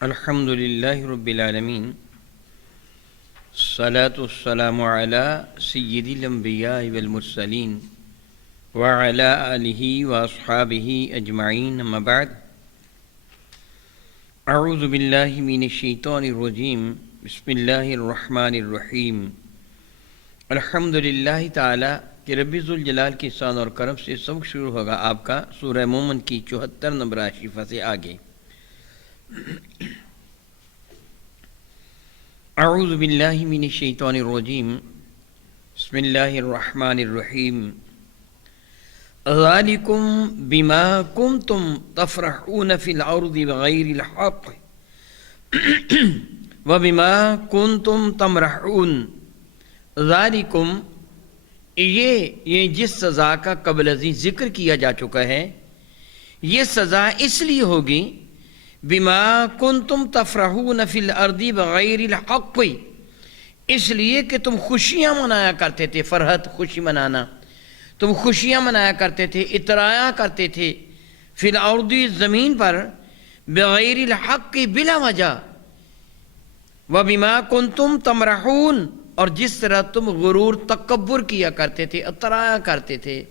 الحمدللہ رب العالمین، الصلاۃ والسلام علی سید الانبیاء والمرسلین وعلی آلہ واصحابہ اجمعین، اما بعد، اعوذ باللہ من الشیطان الرجیم، بسم اللہ الرحمن الرحیم۔ الحمدللہ تعالی کہ رب ذوالجلال کی شان اور کرم سے سبق شروع ہوگا آپ کا سورہ مومن کی 74 نمبر آشفہ سے آگے۔ اعوذ باللہ من الشیطان الرجیم، بسم اللہ الرحمن الرحیم۔ ذالکم بما کنتم تفرحون فی الارض بغیر الحق وبما کنتم تمرحون۔ ذالکم یہ جس سزا کا قبل ازیں ذکر کیا جا چکا ہے، یہ سزا اس لیے ہوگی بما کنتم تفرحون فی الارض بغیر الحق، اس لیے کہ تم خوشیاں منایا کرتے تھے، فرحت خوشی منانا، تم خوشیاں منایا کرتے تھے، اترایا کرتے تھے فی الارض زمین پر بغیر الحق بلا وجہ، وبما کنتم تمرحون اور جس طرح تم غرور تکبر کیا کرتے تھے، اترایا کرتے تھے،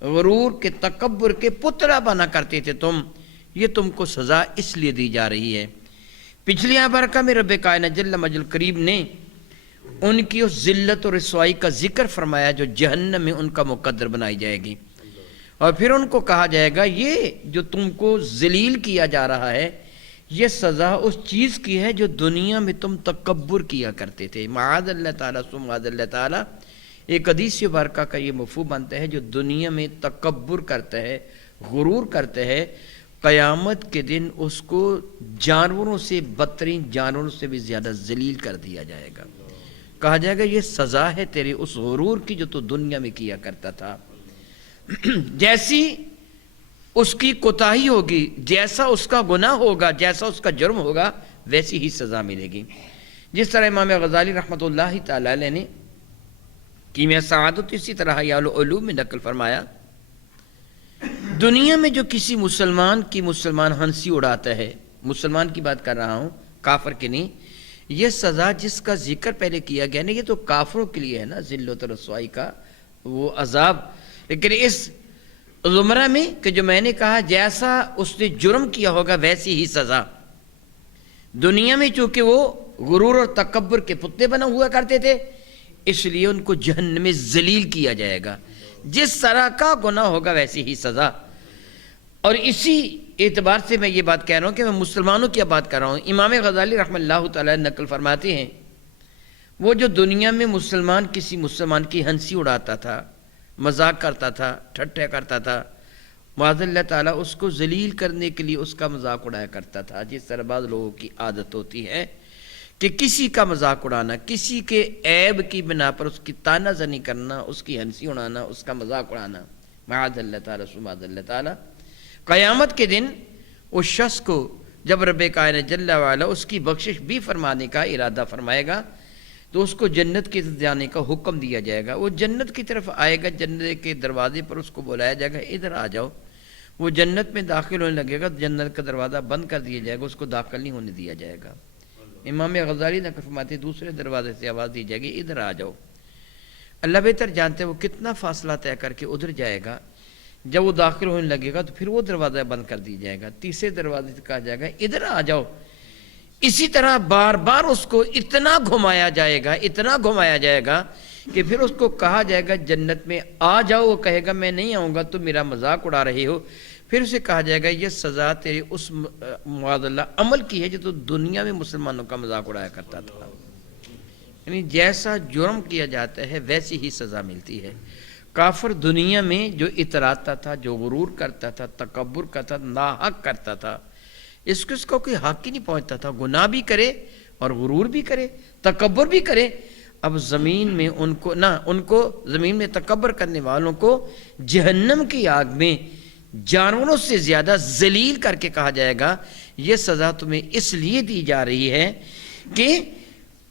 غرور کے تکبر کے پتلا بنا کرتے تھے تم، یہ تم کو سزا اس لیے دی جا رہی ہے۔ پچھلی برکہ میں رب کائنات جل مجل کریم نے ان کی اس ذلت اور رسوائی کا ذکر فرمایا جو جہنم میں ان کا مقدر بنائی جائے گی، اور پھر ان کو کہا جائے گا یہ جو تم کو ذلیل کیا جا رہا ہے، یہ سزا اس چیز کی ہے جو دنیا میں تم تکبر کیا کرتے تھے۔ معاذ اللہ تعالیٰ معاذ اللہ تعالیٰ، ایک حدیث برکہ کا یہ مفہوم بنتا ہے جو دنیا میں تکبر کرتا ہے، غرور کرتا ہے، قیامت کے دن اس کو جانوروں سے بدترین جانوروں سے بھی زیادہ ذلیل کر دیا جائے گا، کہا جائے گا یہ سزا ہے تیرے اس غرور کی جو تو دنیا میں کیا کرتا تھا۔ جیسی اس کی کوتاہی ہوگی، جیسا اس کا گناہ ہوگا، جیسا اس کا جرم ہوگا، ویسی ہی سزا ملے گی۔ جس طرح امام غزالی رحمۃ اللہ تعالی علیہ نے کیمیاء سعادت اسی طرح حیاء العلوم میں نقل فرمایا، دنیا میں جو کسی مسلمان کی مسلمان ہنسی اڑاتا ہے، مسلمان کی بات کر رہا ہوں، کافر کی نہیں، یہ سزا جس کا ذکر پہلے کیا گیا نا، یہ تو کافروں کے لیے ہے نا، ذلت و رسوائی کا وہ عذاب، لیکن اس زمرہ میں کہ جو میں نے کہا جیسا اس نے جرم کیا ہوگا ویسی ہی سزا، دنیا میں چونکہ وہ غرور اور تکبر کے پتلے بنا ہوا کرتے تھے، اس لیے ان کو جہنم میں ذلیل کیا جائے گا، جس طرح کا گناہ ہوگا ویسی ہی سزا۔ اور اسی اعتبار سے میں یہ بات کہہ رہا ہوں کہ میں مسلمانوں کی بات کر رہا ہوں۔ امام غزالی رحمۃ اللہ تعالی نقل فرماتے ہیں، وہ جو دنیا میں مسلمان کسی مسلمان کی ہنسی اڑاتا تھا، مذاق کرتا تھا، ٹھٹھا کرتا تھا، معاذ اللہ تعالیٰ اس کو ذلیل کرنے کے لیے اس کا مذاق اڑایا کرتا تھا، جس طرح بعض لوگوں کی عادت ہوتی ہے کہ کسی کا مذاق اڑانا، کسی کے عیب کی بنا پر اس کی طعنہ زنی کرنا، اس کی ہنسی اڑانا، اس کا مذاق اڑانا، معاذ اللہ تعالیٰ معاذ اللہ تعالیٰ۔ قیامت کے دن اس شخص کو جب رب کائنات جل وعلا اس کی بخشش بھی فرمانے کا ارادہ فرمائے گا تو اس کو جنت کی طرف جانے کا حکم دیا جائے گا، وہ جنت کی طرف آئے گا، جنت کے دروازے پر اس کو بلایا جائے گا، ادھر آ جاؤ، وہ جنت میں داخل ہونے لگے گا، جنت کا دروازہ بند کر دیا جائے گا، اس کو داخل نہیں ہونے دیا جائے گا۔ امام غزالی نقل فرماتے ہیں دوسرے دروازے سے آواز دی جائے گی ادھر آ جاؤ، اللہ بہتر جانتے ہیں وہ کتنا فاصلہ طے کر کے ادھر جائے گا، جب وہ داخل ہونے لگے گا تو پھر وہ دروازہ بند کر دیا جائے گا، تیسرے دروازے سے کہا جائے گا ادھر آ جاؤ، اسی طرح بار بار اس کو اتنا گھمایا جائے گا، اتنا گھمایا جائے گا کہ پھر اس کو کہا جائے گا جنت میں آ جاؤ، وہ کہے گا میں نہیں آؤں گا، تم میرا مذاق اڑا رہے ہو، پھر اسے کہا جائے گا یہ سزا تیرے اس معاذ اللہ عمل کی ہے جو تو دنیا میں مسلمانوں کا مذاق اڑایا کرتا تھا۔ یعنی جیسا جرم کیا جاتا ہے ویسی ہی سزا ملتی ہے۔ کافر دنیا میں جو اتراتا تھا، جو غرور کرتا تھا، تکبر کرتا تھا، ناحق کرتا تھا، اس کو کوئی حق ہی نہیں پہنچتا تھا، گناہ بھی کرے اور غرور بھی کرے، تکبر بھی کرے، اب زمین میں ان کو زمین میں تکبر کرنے والوں کو جہنم کی آگ میں جانوروں سے زیادہ ذلیل کر کے کہا جائے گا یہ سزا تمہیں اس لیے دی جا رہی ہے کہ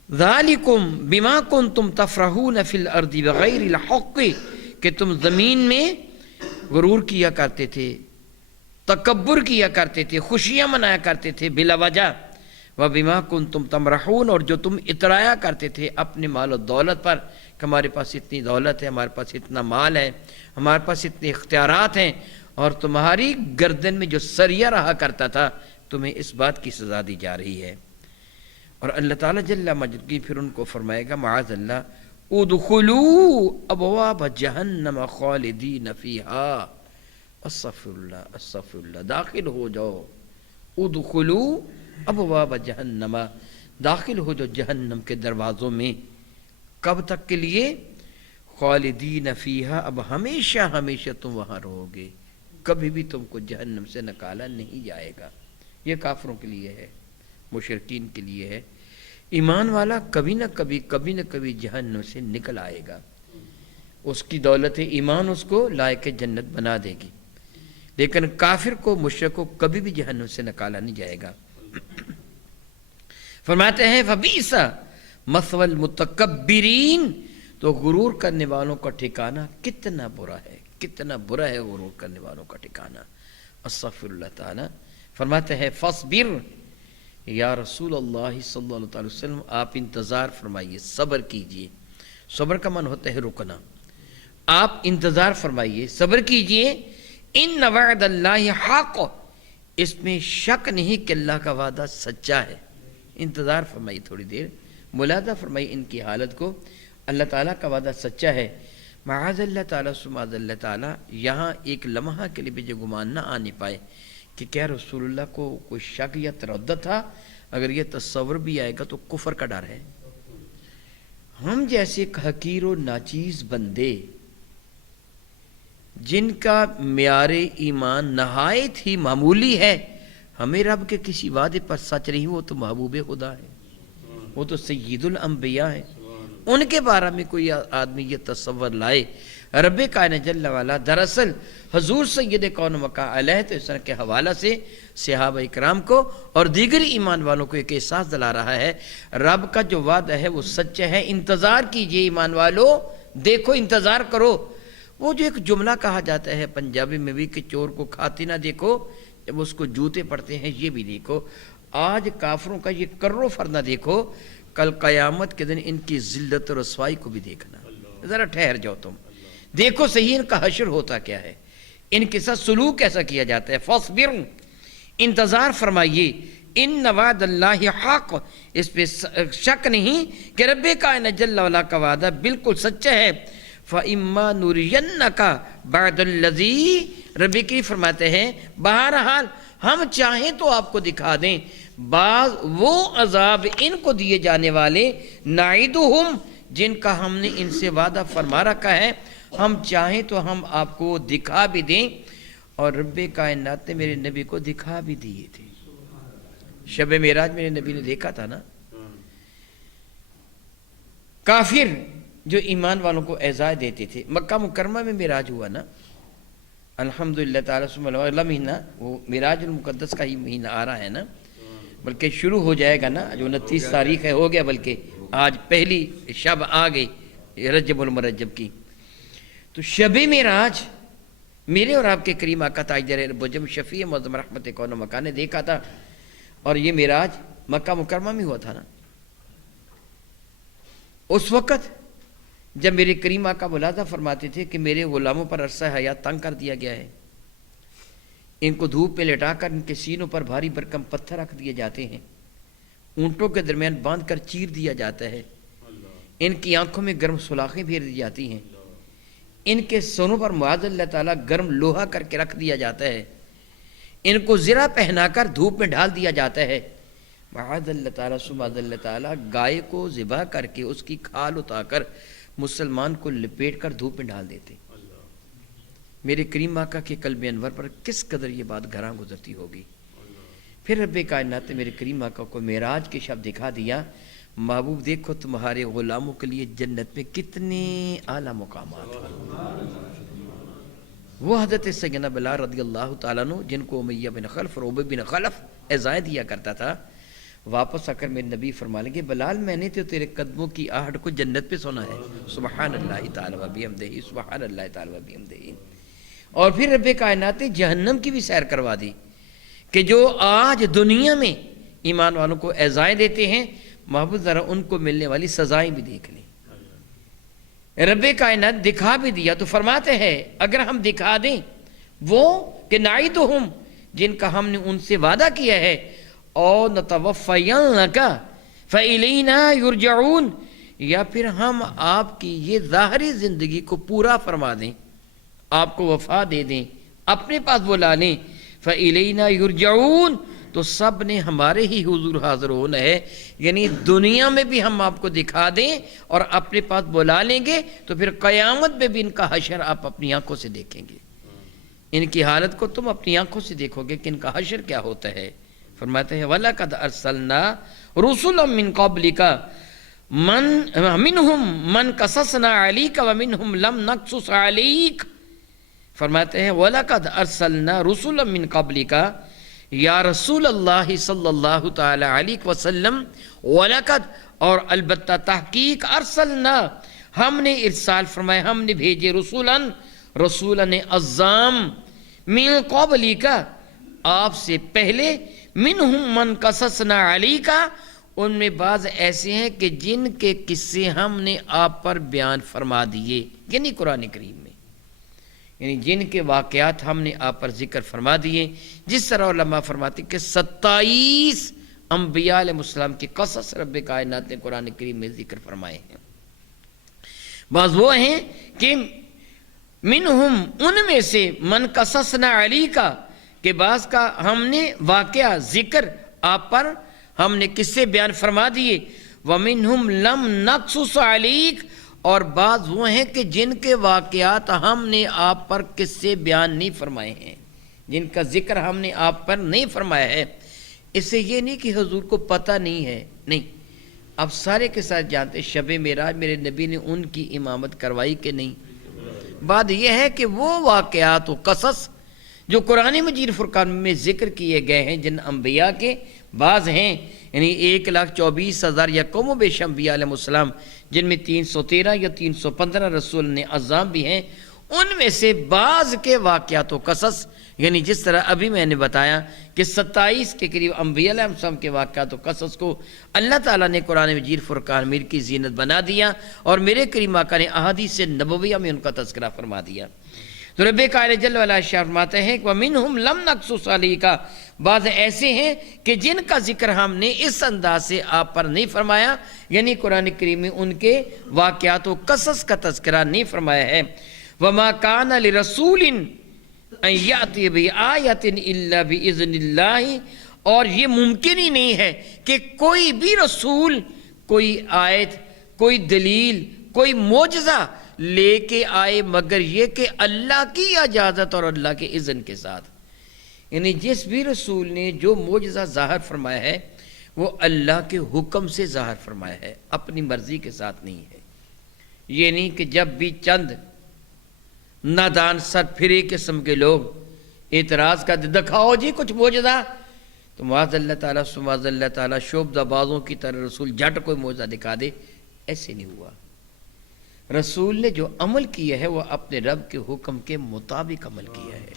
ذالکم بما کنتم تفرحون فی الارض بغیر الحق، کہ تم زمین میں غرور کیا کرتے تھے، تکبر کیا کرتے تھے، خوشیاں منایا کرتے تھے بلا وجہ، وَبِمَا كُنْتُمْ تَمْرَحُونَ، اور جو تم اترایا کرتے تھے اپنے مال و دولت پر کہ ہمارے پاس اتنی دولت ہے، ہمارے پاس اتنا مال ہے، ہمارے پاس اتنے اختیارات ہیں، اور تمہاری گردن میں جو سریہ رہا کرتا تھا، تمہیں اس بات کی سزا دی جا رہی ہے۔ اور اللہ تعالیٰ جل مجدہ کی پھر ان کو فرمائے گا معاذ اللہ، ادخلوا ابواب جہنم خالدین فیہا، استغفر اللہ استغفر اللہ، داخل ہو جاؤ، ادخلوا ابواب جہنم، داخل ہو جو جہنم کے دروازوں میں، کب تک کے لیے؟ خالدین فیہا، اب ہمیشہ ہمیشہ تم وہاں رہو گے، کبھی بھی تم کو جہنم سے نکالا نہیں جائے گا۔ یہ کافروں کے لیے ہے، مشرکین کے لیے ہے۔ ایمان والا کبھی نہ کبھی جہنم سے نکل آئے گا، اس کی دولت ایمان اس کو لائق جنت بنا دے گی، لیکن کافر کو، مشرک کو کبھی بھی جہنم سے نکالا نہیں جائے گا۔ فرماتے ہیں فبئس مثوى المتکبرین، تو غرور کرنے والوں کا ٹھکانہ کتنا برا ہے، کتنا برا ہے غرور کرنے والوں کا ٹھکانہ۔ استغفر اللہ تعالی فرماتے ہیں فاصبر یا رسول اللہ صلی اللہ علیہ وسلم، آپ انتظار فرمائیے، صبر کیجئے۔ صبر کا معنی ہوتا ہے رکنا، آپ انتظار فرمائیے، صبر کیجئے۔ ان وعد اللہ حق، اس میں شک نہیں کہ اللہ کا وعدہ سچا ہے۔ انتظار فرمائیے، تھوڑی دیر ملاحظہ فرمائیے ان کی حالت کو، اللہ تعالیٰ کا وعدہ سچا ہے۔ معاذ اللہ تعالیٰ سماذ اللہ تعالیٰ، یہاں ایک لمحہ کے لیے بھی جو گمان نہ آنے پائے کہ کیا رسول اللہ کو کوئی شک یا تردد تھا، اگر یہ تصور بھی آئے گا تو کفر کا ڈر ہے۔ ہم جیسے حقیر و ناچیز بندے جن کا معیار ایمان نہایت ہی معمولی ہے، ہمیں رب کے کسی وعدے پر سچ نہیں، وہ تو محبوب خدا ہے، وہ تو سید الانبیاء ہے، ان کے بارے میں کوئی آدمی یہ تصور لائے رب کائنات جل وعلا دراصل حضور سید کون مکان علیہ السلام کے حوالہ سے صحابہ اکرام کو اور دیگر ایمان والوں کو ایک احساس دلا رہا ہے، رب کا جو وعدہ ہے وہ سچا ہے، انتظار کیجئے ایمان والو، دیکھو انتظار کرو۔ وہ جو ایک جملہ کہا جاتا ہے پنجابی میں بھی کہ چور کو کھاتے نہ دیکھو، جب اس کو جوتے پڑتے ہیں یہ بھی دیکھو۔ آج کافروں کا یہ کر و فر نہ دیکھو، کل قیامت کے دن ان کی ذلت و رسوائی کو بھی دیکھنا۔ ذرا ٹھہر جاؤ، تم دیکھو صحیح ان کا حشر ہوتا کیا ہے، ان کے ساتھ سلوک کیسا کیا جاتا ہے۔ فاصبر، انتظار فرمائیے، ان وعد اللہ حق، اس پہ شک نہیں کہ رب کائنات جل وعلا کا وعدہ بالکل سچا ہے۔ فَإِمَّا نُرِيَنَّكَ بَعْدَ الَّذِي، رب کی فرماتے ہیں بہرحال ہم چاہیں تو آپ کو دکھا دیں بعض وہ عذاب ان کو دیے جانے والے، نعیدہم، جن کا ہم نے ان سے وعدہ فرما رکھا ہے، ہم چاہیں تو ہم آپ کو دکھا بھی دیں۔ اور رب کائنات نے میرے نبی کو دکھا بھی دیے تھے، شب معراج میرے نبی نے دیکھا تھا نا۔ کافر جو ایمان والوں کو اعزاز دیتے تھے، مکہ مکرمہ میں معراج ہوا نا، الحمدللہ تعالیٰ اگلا مہینہ وہ معراج المقدس کا ہی مہینہ آ رہا ہے نا، بلکہ شروع ہو جائے گا نا، جو 29 تاریخ ہے ہو گیا، بلکہ آج پہلی شب آ گئی رجب المرجب کی۔ تو شب معراج میرے اور آپ کے کریم آقا تاجدار بجم شفیع معظم رحمت کون و مکان نے دیکھا تھا، اور یہ معراج مکہ مکرمہ میں ہوا تھا نا۔ اس وقت جب میرے کریم آقا ملاحظہ فرماتے تھے کہ میرے غلاموں پر عرصہ حیات تنگ کر دیا گیا ہے، ان کو دھوپ میں لٹا کر ان کے سینوں پر بھاری بھرکم پتھر رکھ دیے جاتے ہیں، اونٹوں کے درمیان باندھ کر چیر دیا جاتا ہے، ان کی آنکھوں میں گرم سلاخیں پھیر دی جاتی ہیں، ان کے سروں پر معاذ اللہ تعالیٰ گرم لوہا کر کے رکھ دیا جاتا ہے، ان کو زرہ پہنا کر دھوپ میں ڈال دیا جاتا ہے۔ معاذ اللہ تعالیٰ سبحان اللہ تعالیٰ گائے کو ذبح کر کے اس کی کھال اتار کر مسلمان کو لپیٹ کر دھوپ میں ڈال دیتے۔ میرے کریم آقا کے قلب انور پر کس قدر یہ بات گھراں گزرتی ہوگی۔ پھر رب کائنات نے میرے کریم آقا کو معراج کے شب دکھا دیا، محبوب دیکھو تمہارے غلاموں کے لیے جنت میں کتنے اعلیٰ مقامات ہیں۔ وہ حضرت سیدنا بلال رضی اللہ تعالیٰ عنہ جن کو امیہ بن خلف اور عبی بن خلف اعزاز دیا کرتا تھا، واپس آ کر میرے نبی فرما لیں گے بلال میں نے تو تیرے قدموں کی آہٹ کو جنت پہ سنا ہے، سبحان اللہ تعالیٰ و بحمدہ، سبحان اللہ تعالیٰ و بحمدہ۔ اور پھر رب کائنات نے جہنم کی بھی سیر کروا دی کہ جو آج دنیا میں ایمان والوں کو ایذائیں دیتے ہیں، محبوب ذرا ان کو ملنے والی سزائیں بھی دیکھ لیں۔ رب کائنات دکھا بھی دیا تو فرماتے ہیں اگر ہم دکھا دیں وہ کہ نعیدہم، جن کا ہم نے ان سے وعدہ کیا ہے، اور نتوفینک فالینا یرجعون، یا پھر ہم آپ کی یہ ظاہری زندگی کو پورا فرما دیں، آپ کو وفا دے دیں، اپنے پاس بلا لیں، فالینا یرجعون، تو سب نے ہمارے ہی حضور حاضر ہونا ہے، یعنی دنیا میں بھی ہم آپ کو دکھا دیں اور اپنے پاس بلا لیں گے تو پھر قیامت میں بھی ان کا حشر آپ اپنی آنکھوں سے دیکھیں گے، ان کی حالت کو تم اپنی آنکھوں سے دیکھو گے کہ ان کا حشر کیا ہوتا ہے۔ فرماتے ہیں وَلَقَدْ أَرْسَلْنَا رُسُلًا مِّن قَبْلِكَ مِنْهُمْ مَنْ قَصَصْنَا عَلَيْكَ وَمِنْهُمْ لَمْ نَقْصُصْ عَلَيْكَ۔ فرماتے ہیں وَلَقَدْ أَرْسَلْنَا رُسُلًا مِّن قَبْلِكَ، یا رسول اللہ صلی اللہ تعالی علیہ وسلم، وَلَقَدْ، اور البتہ تحقیق، ارسلنا، ہم نے ارسال فرمایا، ہم نے بھیجے، رسولن عظام، من قبلک، آپ سے پہلے، منہم من قصصنا علیک، ان میں بعض ایسے ہیں کہ جن کے قصے ہم نے آپ پر بیان فرما دیے، یعنی قرآن کریم میں، یعنی جن کے واقعات ہم نے آپ پر ذکر فرما دیے، جس طرح علماء فرماتے کہ 27 انبیاء علیہ السلام کی قصص رب کائنات نے قرآن کریم میں ذکر فرمائے ہیں۔ بعض وہ ہیں کہ منہم، ان میں سے، من قصصنا علیک، کہ بعض کا ہم نے واقعہ ذکر آپ پر ہم نے قصے بیان فرما دیے، ومنہم لم نقصص علیک، اور بعض وہ ہیں کہ جن کے واقعات ہم نے آپ پر قصے بیان نہیں فرمائے ہیں، جن کا ذکر ہم نے آپ پر نہیں فرمایا ہے۔ اس سے یہ نہیں کہ حضور کو پتہ نہیں ہے، نہیں، آپ سارے کے ساتھ جانتے، شب معراج میرے نبی نے ان کی امامت کروائی کہ نہیں۔ بات یہ ہے کہ وہ واقعات و قصص جو قرآن مجید فرقان میں ذکر کیے گئے ہیں، جن انبیاء کے بعض ہیں، یعنی 1,24,000 یا کم و بیش انبیاء علیہ السلام، جن میں 313 یا 315 رسول نے اعظام بھی ہیں، ان میں سے بعض کے واقعات و قصص، یعنی جس طرح ابھی میں نے بتایا کہ 27 کے قریب انبیاء علیہ السلام کے واقعات و قصص کو اللہ تعالیٰ نے قرآن مجید فرقان میر کی زینت بنا دیا، اور میرے کریم آقا نے احادیث نبویہ میں ان کا تذکرہ فرما دیا۔ تو رب قائل جل وعلا فرماتے ہیں کہ وَمِنْهُمْ لَمْ نَقْصُصْ عَلَيْكَ، بعض ایسے ہیں کہ جن کا ذکر ہم نے اس انداز سے آپ پر نہیں فرمایا، یعنی قرآن کریم میں ان کے واقعات و قصص کا تذکرہ نہیں فرمایا ہے۔ وَمَا كَانَ لِرَسُولٍ أَن يَأْتِيَ بِآيَةٍ إِلَّا بِإِذْنِ اللَّهِ، اور یہ ممکن ہی نہیں ہے کہ کوئی بھی رسول کوئی آیت، کوئی دلیل، کوئی معجزہ لے کے آئے مگر یہ کہ اللہ کی اجازت اور اللہ کے اذن کے ساتھ، یعنی جس بھی رسول نے جو معجزہ ظاہر فرمایا ہے وہ اللہ کے حکم سے ظاہر فرمایا ہے، اپنی مرضی کے ساتھ نہیں ہے۔ یہ نہیں کہ جب بھی چند نادان سرفرے قسم کے لوگ اعتراض کرتے دکھاؤ جی کچھ معجزہ، تو معاذ اللہ تعالیٰ شعبدہ بازوں کی طرح رسول جھٹ کوئی معجزہ دکھا دے، ایسے نہیں ہوا۔ رسول نے جو عمل کیا ہے وہ اپنے رب کے حکم کے مطابق عمل کیا ہے۔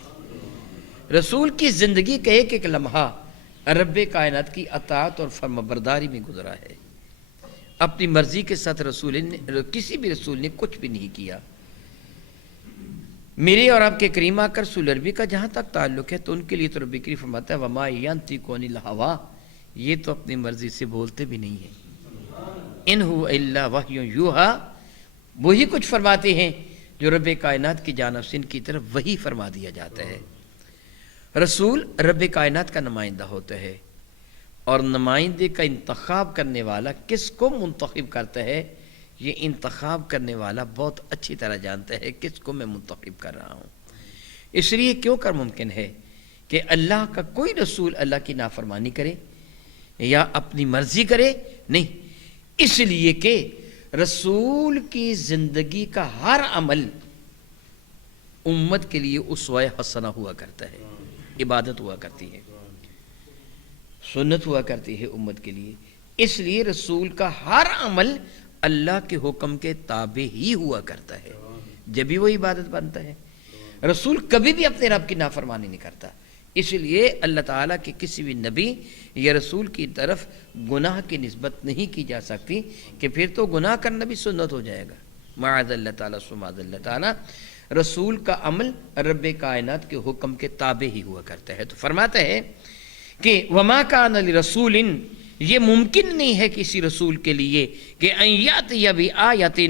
رسول کی زندگی کا ایک ایک لمحہ رب کائنات کی اطاعت اور فرمانبرداری میں گزرا ہے، اپنی مرضی کے ساتھ کسی بھی رسول نے کچھ بھی نہیں کیا۔ میرے اور آپ کے کریم آقا رسول عربی کا جہاں تک تعلق ہے تو ان کے لیے تو رب کریم فرماتا ہے وَمَا يَنطِقُ عَنِ الْهَوَىٰ، یہ تو اپنی مرضی سے بولتے بھی نہیں ہیں، إِنْ هُوَ إِلَّا وَحْيٌ يُوحَىٰ، وہی کچھ فرماتے ہیں جو رب کائنات کی جانب سے ان کی طرف وہی فرما دیا جاتا ہے۔ رسول رب کائنات کا نمائندہ ہوتا ہے، اور نمائندے کا انتخاب کرنے والا کس کو منتخب کرتا ہے، یہ انتخاب کرنے والا بہت اچھی طرح جانتا ہے کس کو میں منتخب کر رہا ہوں۔ اس لیے کیوں کر ممکن ہے کہ اللہ کا کوئی رسول اللہ کی نافرمانی کرے یا اپنی مرضی کرے؟ نہیں، اس لیے کہ رسول کی زندگی کا ہر عمل امت کے لیے اسوہ حسنہ ہوا کرتا ہے، عبادت ہوا کرتی ہے، سنت ہوا کرتی ہے امت کے لیے۔ اس لیے رسول کا ہر عمل اللہ کے حکم کے تابع ہی ہوا کرتا ہے، جب بھی وہ عبادت بنتا ہے۔ رسول کبھی بھی اپنے رب کی نافرمانی نہیں کرتا، اس لیے اللہ تعالیٰ کے کسی بھی نبی یا رسول کی طرف گناہ کی نسبت نہیں کی جا سکتی کہ پھر تو گناہ کرنا بھی سنت ہو جائے گا. معاذ اللہ تعالیٰ معاذ اللہ تعالیٰ. رسول کا عمل رب کائنات کے حکم کے تابع ہی ہوا کرتا ہے. تو فرماتا ہے کہ وما کان لرسول، یہ ممکن نہیں ہے کسی رسول کے لیے کہ ان یاتی بآیۃ،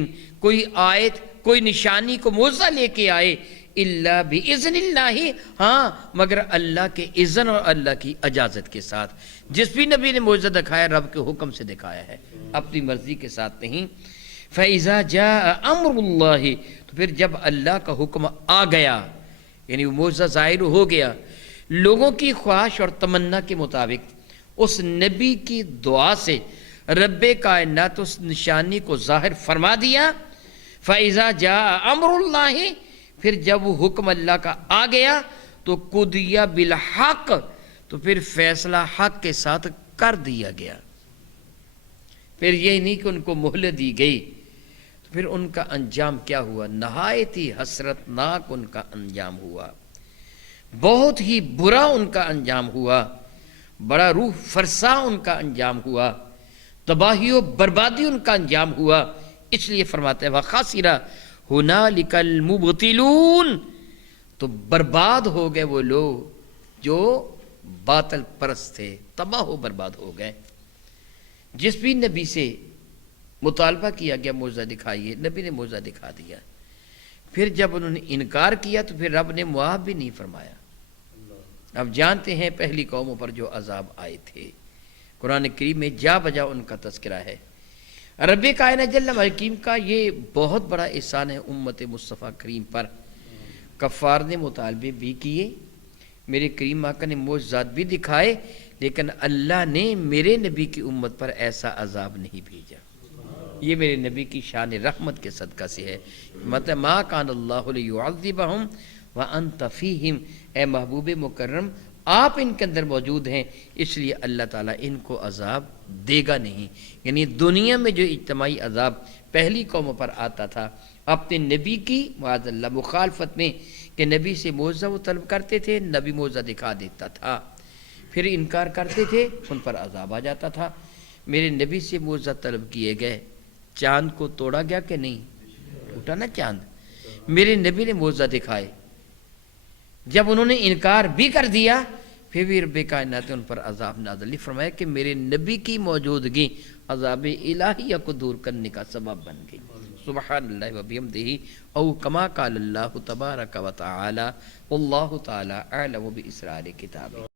کوئی آیت کوئی نشانی کو معجزہ لے کے آئے، الا باذن اللہ، ہاں مگر اللہ کے اذن اور اللہ کی اجازت کے ساتھ. جس بھی نبی نے معجزہ دکھایا رب کے حکم سے دکھایا ہے، اپنی مرضی کے ساتھ نہیں. فَإِذَا جَاءَ أَمْرُ اللَّهِ، تو پھر جب اللہ کا حکم آ گیا، یعنی وہ معجزہ ظاہر ہو گیا لوگوں کی خواہش اور تمنا کے مطابق، اس نبی کی دعا سے رب کائنات اس نشانی کو ظاہر فرما دیا. فَإِذَا جَاءَ أَمْرُ اللَّهِ، پھر جب وہ حکم اللہ کا آ گیا تو قُضِیَ بِالْحَقِّ، تو پھر فیصلہ حق کے ساتھ کر دیا گیا. پھر یہ نہیں کہ ان کو مہلت دی گئی، تو پھر ان کا انجام کیا ہوا؟ نہایت ہی حسرت ناک ان کا انجام ہوا، بہت ہی برا ان کا انجام ہوا، بڑا روح فرسا ان کا انجام ہوا، تباہی و بربادی ان کا انجام ہوا. اس لیے فرماتے ہیں وَخَسِرَ هُنَالِكَ الْمُبْطِلُونَ، تو برباد ہو گئے وہ لوگ جو باطل پرست تھے، تباہ و برباد ہو گئے. جس بھی نبی سے مطالبہ کیا گیا معجزہ دکھائیے، نبی نے معجزہ دکھا دیا. پھر جب انہوں نے انکار کیا تو پھر رب نے معاف بھی نہیں فرمایا. اب جانتے ہیں پہلی قوموں پر جو عذاب آئے تھے، قرآن کریم میں جا بجا ان کا تذکرہ ہے. رب کائنات جل حکیم کا یہ بہت بڑا احسان ہے امت مصطفیٰ کریم پر. کفار نے مطالبے بھی کیے، میرے کریم آقا نے معجزات بھی دکھائے، لیکن اللہ نے میرے نبی کی امت پر ایسا عذاب نہیں بھیجا. یہ میرے نبی کی شان رحمت کے صدقہ سے ہے. مطلب ما کان اللہ لیعذبہم وانت فیہم، اے محبوب مکرم آپ ان کے اندر موجود ہیں، اس لیے اللہ تعالیٰ ان کو عذاب دے گا نہیں. یعنی دنیا میں جو اجتماعی عذاب پہلی قوموں پر آتا تھا اپنے نبی کی معاذ اللہ مخالفت میں، کہ نبی سے معجزہ وہ طلب کرتے تھے، نبی معجزہ دکھا دیتا تھا، پھر انکار کرتے تھے، ان پر عذاب آ جاتا تھا. میرے نبی سے معجزہ طلب کیے گئے، چاند کو توڑا گیا کہ نہیں؟ ٹوٹا نا چاند. میرے نبی نے معجزہ دکھائے، جب انہوں نے انکار بھی کر دیا پھر بھی رب کائنات نے ان پر عذاب نازل فرمایا کہ میرے نبی کی موجودگی عذاب الہیہ کو دور کرنے کا سبب بن گئی. سبحان اللہ و بحمدہ، او کما قال اللہ تبارک و تعالی، واللہ تعالی اعلم باسرار کتابہ.